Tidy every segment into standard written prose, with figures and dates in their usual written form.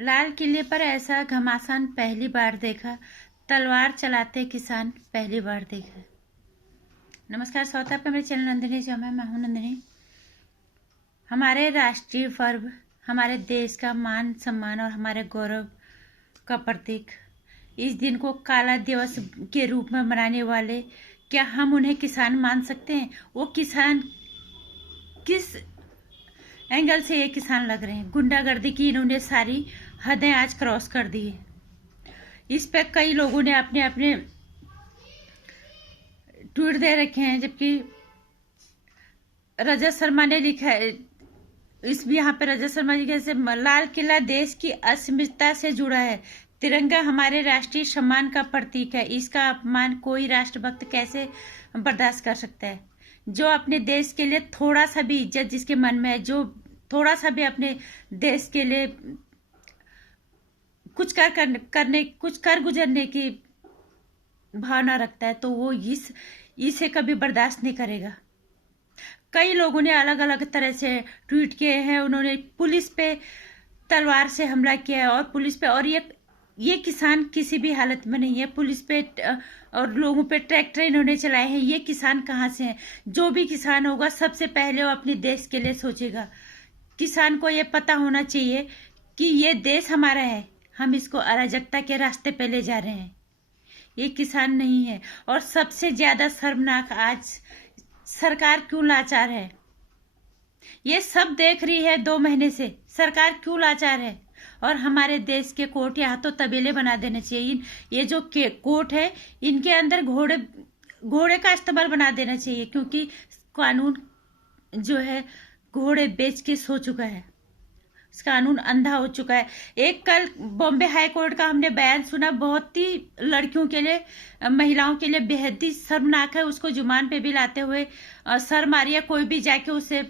लाल किले पर ऐसा घमासान पहली बार देखा, तलवार चलाते किसान पहली बार देखा। नमस्कार श्रोता, आपका मेरे चैनल नंदिनी जो मैं हूं नंदिनी। हमारे राष्ट्रीय पर्व, हमारे देश का मान सम्मान और हमारे गौरव का प्रतीक, इस दिन को काला दिवस के रूप में मनाने वाले, क्या हम उन्हें किसान मान सकते हैं? वो किसान किस एंगल से ये किसान लग रहे हैं? गुंडागर्दी की इन्होंने सारी हदें आज क्रॉस कर दी है। इस पे कई लोगों ने अपने अपने ट्वीट दे रखे हैं, जबकि रजत शर्मा ने लिखा है, इस भी यहाँ पे रजत शर्मा जी कैसे, लाल किला देश की अस्मिता से जुड़ा है। तिरंगा हमारे राष्ट्रीय सम्मान का प्रतीक है। इसका अपमान कोई राष्ट्रभक्त कैसे बर्दाश्त कर सकता है? जो अपने देश के लिए थोड़ा सा भी इज्जत जिसके मन में है, जो थोड़ा सा भी अपने देश के लिए कुछ कुछ कर गुजरने की भावना रखता है, तो वो इसे कभी बर्दाश्त नहीं करेगा। कई लोगों ने अलग अलग तरह से ट्वीट किए हैं। उन्होंने पुलिस पे तलवार से हमला किया है और पुलिस पे, और ये किसान किसी भी हालत में नहीं है। पुलिस पे और लोगों पे ट्रैक्टर इन्होंने चलाए हैं। ये किसान कहाँ से हैं? जो भी किसान होगा सबसे पहले वो अपने देश के लिए सोचेगा। किसान को ये पता होना चाहिए कि ये देश हमारा है, हम इसको अराजकता के रास्ते पे ले जा रहे हैं। ये किसान नहीं है। और सबसे ज्यादा शर्मनाक, आज सरकार क्यों लाचार है? ये सब देख रही है 2 महीने से, सरकार क्यों लाचार है? और हमारे देश के कोर्ट यहाँ तो तबेले बना देने चाहिए। ये जो कोर्ट है, इनके अंदर घोड़े का इस्तेमाल बना देना चाहिए, क्योंकि कानून जो है घोड़े बेच के सो चुका है। कानून अंधा हो चुका है। एक कल बॉम्बे हाई कोर्ट का हमने बयान सुना, बहुत ही लड़कियों के लिए, महिलाओं के लिए बेहद ही शर्मनाक है। उसको जुबान पे भी लाते हुए शर्म आ रही है। कोई भी जाके उसे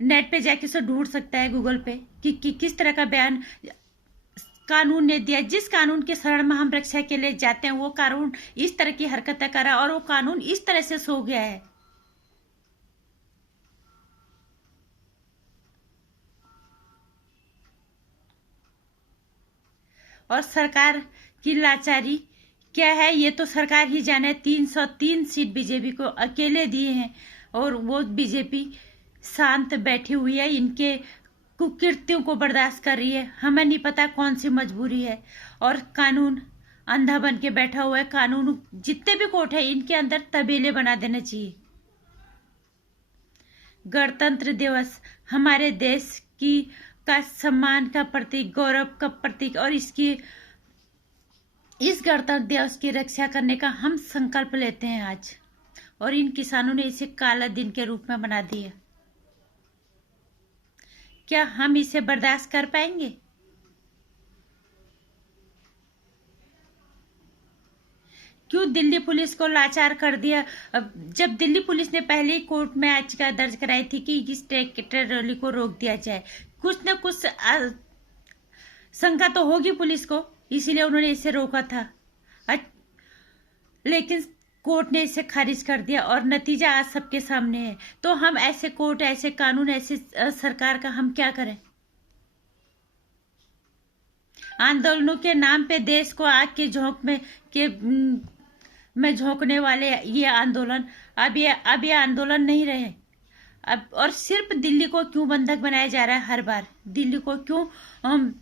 नेट पे जाके उसे ढूंढ सकता है, गूगल पे, कि किस तरह का बयान कानून ने दिया। जिस कानून के शरण में हम रक्षा के लिए जाते हैं, वो कानून इस तरह की हरकतें कर रहा है और वो कानून इस तरह से सो गया है। और सरकार की लाचारी क्या है, ये तो सरकार ही जाने। 303 सीट बीजेपी को अकेले दिए हैं और वो बीजेपी शांत बैठी हुई है, इनके कुकृत्यों को बर्दाश्त कर रही है। हमें नहीं पता कौन सी मजबूरी है। और कानून अंधा बन के बैठा हुआ है। कानून जितने भी कोर्ट है, इनके अंदर तबेले बना देने चाहिए। गणतंत्र दिवस हमारे देश की का सम्मान का प्रतीक, गौरव का प्रतीक, और इस गणतंत्र दिवस की रक्षा करने का हम संकल्प लेते हैं आज। और इन किसानों ने इसे काला दिन के रूप में बना दिया। क्या हम इसे बर्दाश्त कर पाएंगे? क्यों दिल्ली पुलिस को लाचार कर दिया? जब दिल्ली पुलिस ने पहले ही कोर्ट में याचिका दर्ज कराई थी कि इस ट्रैक्टर रैली को रोक दिया जाए, कुछ न कुछ शंका तो होगी पुलिस को, इसीलिए उन्होंने इसे रोका था। लेकिन कोर्ट ने इसे खारिज कर दिया और नतीजा आज सबके सामने है। तो हम ऐसे कोर्ट, ऐसे कानून, ऐसे सरकार का हम क्या करें? आंदोलनों के नाम पे देश को आग के झोंक में झोंकने वाले ये आंदोलन अब ये आंदोलन नहीं रहे। अब और सिर्फ दिल्ली को क्यों बंधक बनाया जा रहा है? हर बार दिल्ली को क्यों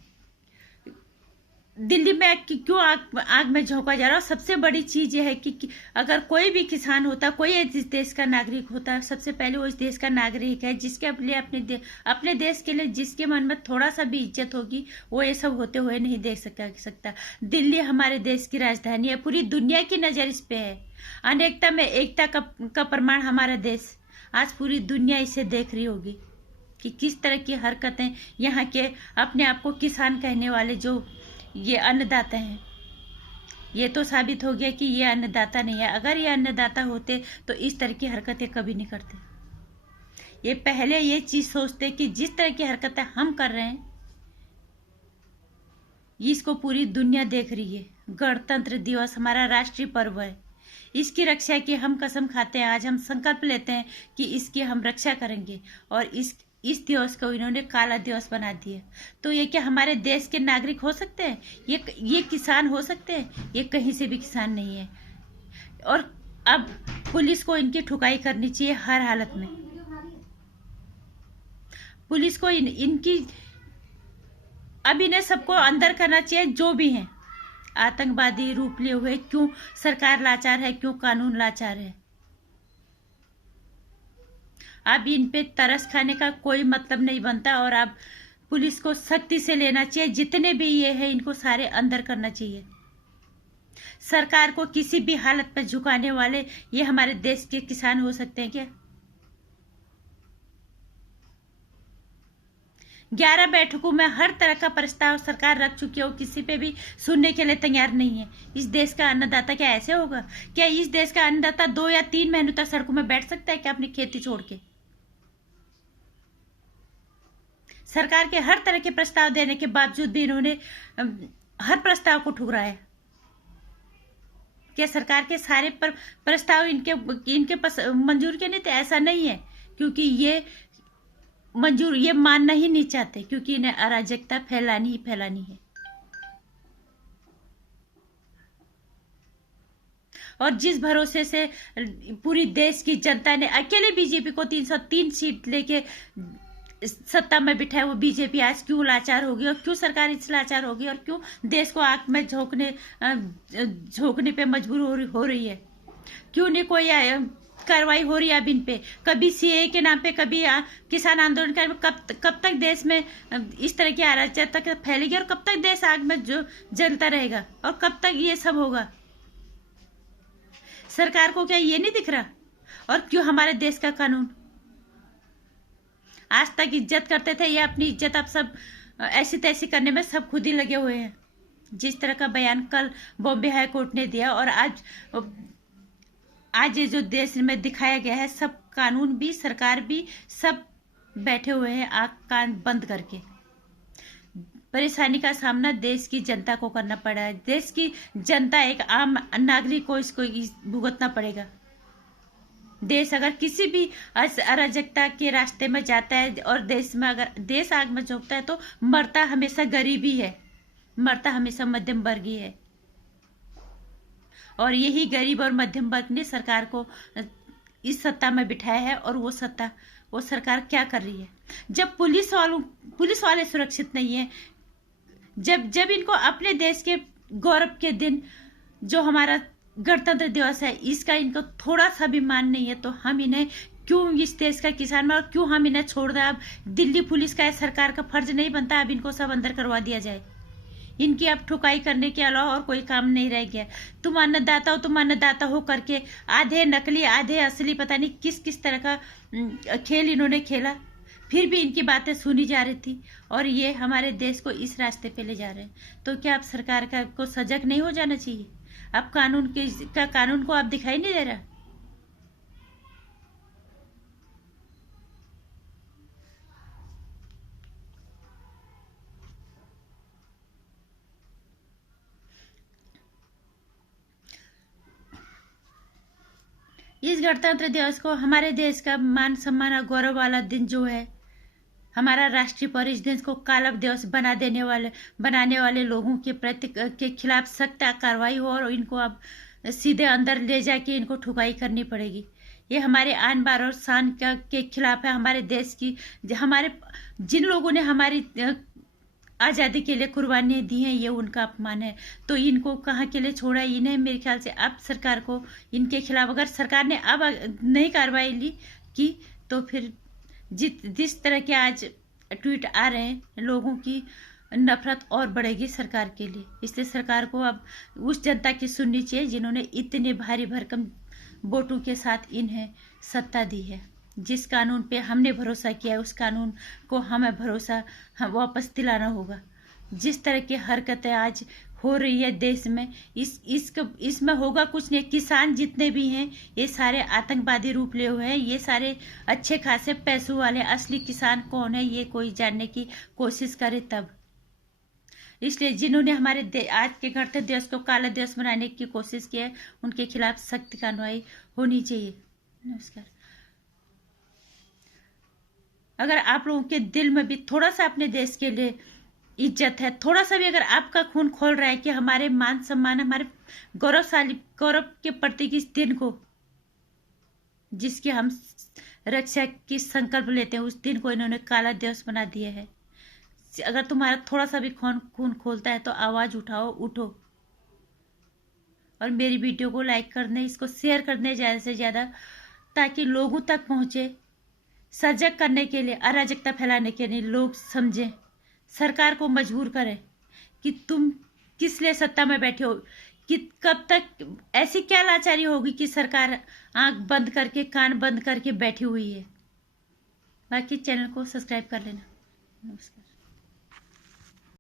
दिल्ली में क्यों आग में झोंका जा रहा है? सबसे बड़ी चीज यह है कि अगर कोई भी किसान होता, कोई इस देश का नागरिक होता, सबसे पहले वो इस देश का नागरिक है, जिसके लिए अपने देश के लिए जिसके मन में थोड़ा सा भी इज्जत होगी, वो ये सब होते हुए नहीं देख सकता। दिल्ली हमारे देश की राजधानी है। पूरी दुनिया की नजर इस पे है। अनेकता में एकता का प्रमाण हमारा देश। आज पूरी दुनिया इसे देख रही होगी कि किस तरह की हरकतें यहाँ के अपने आप को किसान कहने वाले जो ये अन्नदाता हैं, ये तो साबित हो गया कि ये अन्नदाता नहीं है। अगर ये अन्नदाता होते तो इस तरह की हरकतें कभी नहीं करते। ये पहले ये चीज सोचते कि जिस तरह की हरकतें हम कर रहे हैं, इसको पूरी दुनिया देख रही है। गणतंत्र दिवस हमारा राष्ट्रीय पर्व है। इसकी रक्षा की हम कसम खाते हैं। आज हम संकल्प लेते हैं कि इसकी हम रक्षा करेंगे और इस दिवस को इन्होंने काला दिवस बना दिया। तो ये क्या हमारे देश के नागरिक हो सकते हैं? ये किसान हो सकते हैं? ये कहीं से भी किसान नहीं है। और अब पुलिस को इनकी ठुकाई करनी चाहिए हर हालत में। पुलिस को इनकी अब इन्हें सबको अंदर करना चाहिए, जो भी हैं आतंकवादी रूप लिए हुए। क्यों सरकार लाचार है? क्यों कानून लाचार है? अब इन पे तरस खाने का कोई मतलब नहीं बनता और अब पुलिस को सख्ती से लेना चाहिए। जितने भी ये हैं इनको सारे अंदर करना चाहिए। सरकार को किसी भी हालत पर झुकाने वाले ये हमारे देश के किसान हो सकते हैं क्या? 11 बैठकों में हर तरह का प्रस्ताव सरकार रख चुकी है और किसी पे भी सुनने के लिए तैयार नहीं है। इस देश का अन्नदाता क्या ऐसे होगा? क्या इस देश का अन्नदाता 2 या 3 महीनों तक सड़कों में बैठ सकता है क्या अपनी खेती छोड़ के? सरकार के हर तरह के प्रस्ताव देने के बावजूद भी इन्होंने हर प्रस्ताव को ठुकराया। क्या सरकार के सारे प्रस्ताव इनके पास मंजूर के नहीं थे? ऐसा नहीं है, क्योंकि ये मानना ही नहीं चाहते, क्योंकि इन्हें अराजकता फैलानी ही फैलानी है। और जिस भरोसे से पूरी देश की जनता ने अकेले बीजेपी को 303 सीट लेके सत्ता में बिठाए, वो बीजेपी आज क्यों लाचार होगी और क्यों सरकार इस लाचार होगी और क्यों देश को आंख में झोंकने पे मजबूर हो रही है? क्यों नहीं कोई कार्रवाई हो रही है अब इन पे? कभी सीए के नाम पे, कभी किसान आंदोलन का। कब तक देश में इस तरह की अराजकता फैलेगी और कब तक देश आग में जो जलता रहेगा और कब तक ये सब होगा? सरकार को क्या ये नहीं दिख रहा? और क्यों हमारे देश का कानून आज तक इज्जत करते थे, ये अपनी इज्जत अब सब ऐसी तैसी करने में सब खुद ही लगे हुए हैं। जिस तरह का बयान कल बॉम्बे हाई कोर्ट ने दिया और आज ये जो देश में दिखाया गया है, सब कानून भी सरकार भी सब बैठे हुए हैं आंख कान बंद करके। परेशानी का सामना देश की जनता को करना पड़ा है। देश की जनता, एक आम नागरिक को इसको भुगतना पड़ेगा। देश अगर किसी भी अराजकता के रास्ते में जाता है और देश में अगर देश आग में झोंकता है तो मरता हमेशा गरीब ही है, मरता हमेशा मध्यम वर्ग ही है। और यही गरीब और मध्यम वर्ग ने सरकार को इस सत्ता में बिठाया है। और वो सरकार क्या कर रही है? जब पुलिस वाले सुरक्षित नहीं है, जब इनको अपने देश के गौरव के दिन, जो हमारा गणतंत्र दिवस है, इसका इनको थोड़ा सा भी मान नहीं है, तो हम इन्हें क्यों इस देश का किसान में और क्यों हम इन्हें छोड़ दें? अब दिल्ली पुलिस का सरकार का फर्ज नहीं बनता अब इनको सब अंदर करवा दिया जाए? इनकी अब ठुकाई करने के अलावा और कोई काम नहीं रह गया। तुम अन्नदाता हो करके आधे नकली आधे असली पता नहीं किस किस तरह का खेल इन्होंने खेला, फिर भी इनकी बातें सुनी जा रही थी और ये हमारे देश को इस रास्ते पे ले जा रहे हैं। तो क्या अब सरकार को सजग नहीं हो जाना चाहिए? अब कानून को अब दिखाई नहीं दे रहा? इस गणतंत्र दिवस को हमारे देश का मान सम्मान और गौरव वाला दिन जो है, हमारा राष्ट्रीय पर्व, इस दिन को काला दिवस बनाने वाले लोगों के खिलाफ सख्त कार्रवाई हो और इनको अब सीधे अंदर ले जाके इनको ठुकाई करनी पड़ेगी। ये हमारे आन बान और शान के खिलाफ है। हमारे देश की जिन लोगों ने हमारी आज़ादी के लिए कुर्बानियाँ दी हैं, ये उनका अपमान है। तो इनको कहाँ के लिए छोड़ा? इन्हें मेरे ख्याल से अब सरकार को इनके खिलाफ, अगर सरकार ने अब नई कार्रवाई की तो फिर जिस तरह के आज ट्वीट आ रहे हैं, लोगों की नफरत और बढ़ेगी सरकार के लिए। इसलिए सरकार को अब उस जनता की सुननी चाहिए जिन्होंने इतने भारी भरकम वोटों के साथ इन्हें सत्ता दी है। जिस कानून पे हमने भरोसा किया है उस कानून को हमें भरोसा वापस दिलाना होगा। जिस तरह की हरकतें आज हो रही है देश में, इसमें होगा कुछ नहीं। किसान जितने भी हैं ये सारे आतंकवादी रूप लिए हुए हैं। ये सारे अच्छे खासे पैसों वाले, असली किसान कौन है ये कोई जानने की कोशिश करे तब। इसलिए जिन्होंने हमारे आज के गणतंत्र दिवस को काला दिवस बनाने की कोशिश की है, उनके खिलाफ सख्त कार्रवाई होनी चाहिए। नमस्कार। अगर आप लोगों के दिल में भी थोड़ा सा अपने देश के लिए इज्जत है, थोड़ा सा भी अगर आपका खून खोल रहा है कि हमारे मान सम्मान, हमारे गौरवशाली गौरव के प्रतीक इस दिन को, जिसकी हम रक्षा की संकल्प लेते हैं, उस दिन को इन्होंने काला दिवस बना दिया है। अगर तुम्हारा थोड़ा सा भी खून खोलता है तो आवाज उठाओ, उठो, और मेरी वीडियो को लाइक करने, इसको शेयर करने ज़्यादा से ज़्यादा, ताकि लोगों तक पहुंचे, सजग करने के लिए, अराजकता फैलाने के लिए लोग समझें, सरकार को मजबूर करें कि तुम किस लिए सत्ता में बैठे हो, कि कब तक ऐसी क्या लाचारी होगी कि सरकार आंख बंद करके, कान बंद करके बैठी हुई है। बाकी चैनल को सब्सक्राइब कर लेना। नमस्कार।